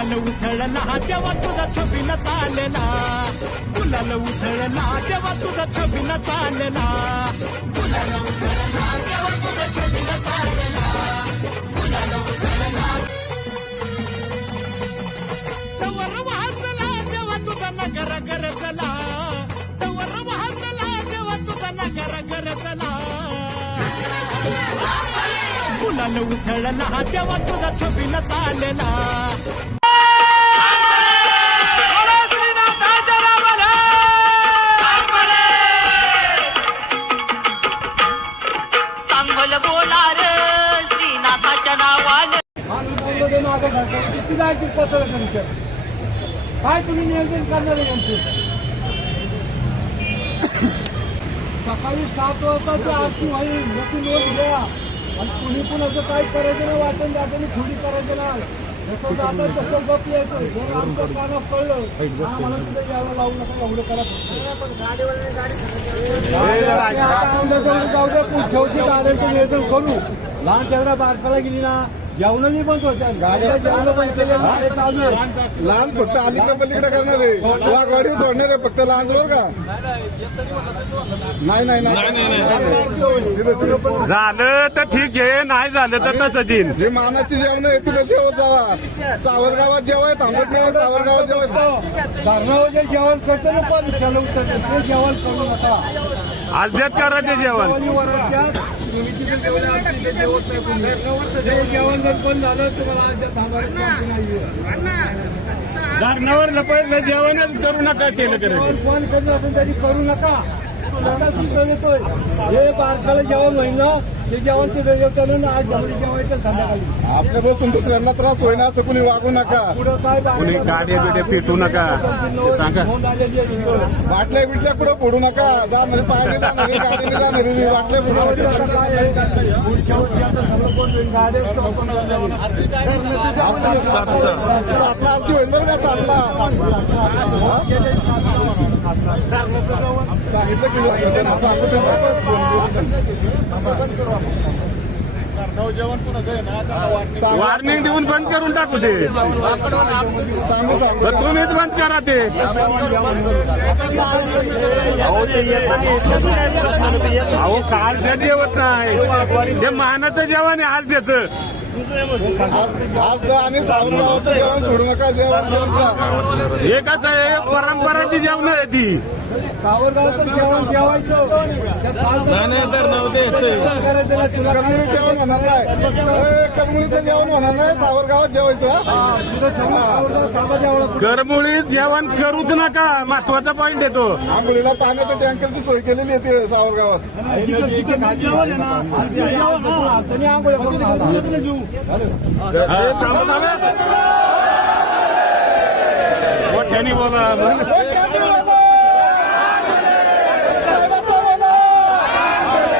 गुलाल उधळला तेव्हा तुझा छबीनं चालला, गुलाल उधळला तेव्हा तुझा छबीनं चालला, गुलाल उधळला तेव्हा तुझा छबीनं चालला, गुलाल उधळला तवर वाजला तेव्हा तुझा नगर गरजला, तवर वाजला तेव्हा तुझा नगर गरजला, गुलाल उधळला तेव्हा तुझा छबीनं चालला. काय तुम्ही नियोजन करणार आहे यांचे? सकाळी 7 वाजता ती आरती होईल, मोठी नोट घ्या आणि कुणी पण असं काय करायचं ना, वाटण जाताना थोडी करायचं ना, जसं जातं तसं गप यायचं. जर आमचं कानात कळलं आम्हाला तिथे यायला लावू नका, एवढं करा. जाऊ द्या, पुढच्या गाड्यांचं नियोजन करू. लहान चेहरा बारकाला गेली ना, जेवणानी बंद होत्या, जेवण बंद केले, लहान फक्त अलीकडे पलीकडे करणार आहे, वाघवाडी सोडणार आहे फक्त लहान बरं का. नाही झालं तर ठीक आहे, नाही झालं तर तसं देईन. जे मानाची जेवण आहे तिला जेवत जावा. सावरगावात जेवाय थांबत नाही, सावरगावात जेवायचं धरणावर जेवण करतं ना, पण उतरते ते जेवण करू नका. आज देत करा ते जेवण. जेवण जर पण झालं तुम्हाला आज धारणावर लपडलं जेवणच करू नका, केलं करायचं. फोन करून असेल तरी करू नका. आता सुद्धा येतोय हे बारकाला जेवण होईल ना, ते जेवण ते करून आज जेवायचं संध्याकाळी. आपल्या बसून दुसऱ्यांना त्रास होईना असं कुणी वागू नका. पुढं काय कुणी गाड्या बिड्या पेटू नका, सांगा. बाटल्या बिटल्या कुठं फोडू नका. जाणारी पायाने जाणारी गाडीने जाणारी बाटल्या फोडू नका. पुढच्या वर्षी आता सगळं कोण होईल, गाड्या सातला आरती होईल बरं का, सातला सांगितलं की वॉर्निंग देऊन बंद करून टाकू ते. सांगू तुम्हीच बंद करा ते. अहो काल ते जेवत नाही, ते मानाचं जेवण आहे आज त्याचं. आज आणि सावरगावाचं जेवण सोडू नका. जेवण हे कसं आहे, परंपराची जेवण आहे ती. सावरगावचं जेवण जेवायचं, कमळी जेवण होणार नाही, कमळीचं जेवण होणार नाही, सावरगावात जेवायचं. करमुळीत जेवण करूच नका, महत्वाचा पॉईंट येतो. आंघोळीला पाण्याच्या टँकरची सोय केलेली आहे सावरगावात. मोठ्याने बोला.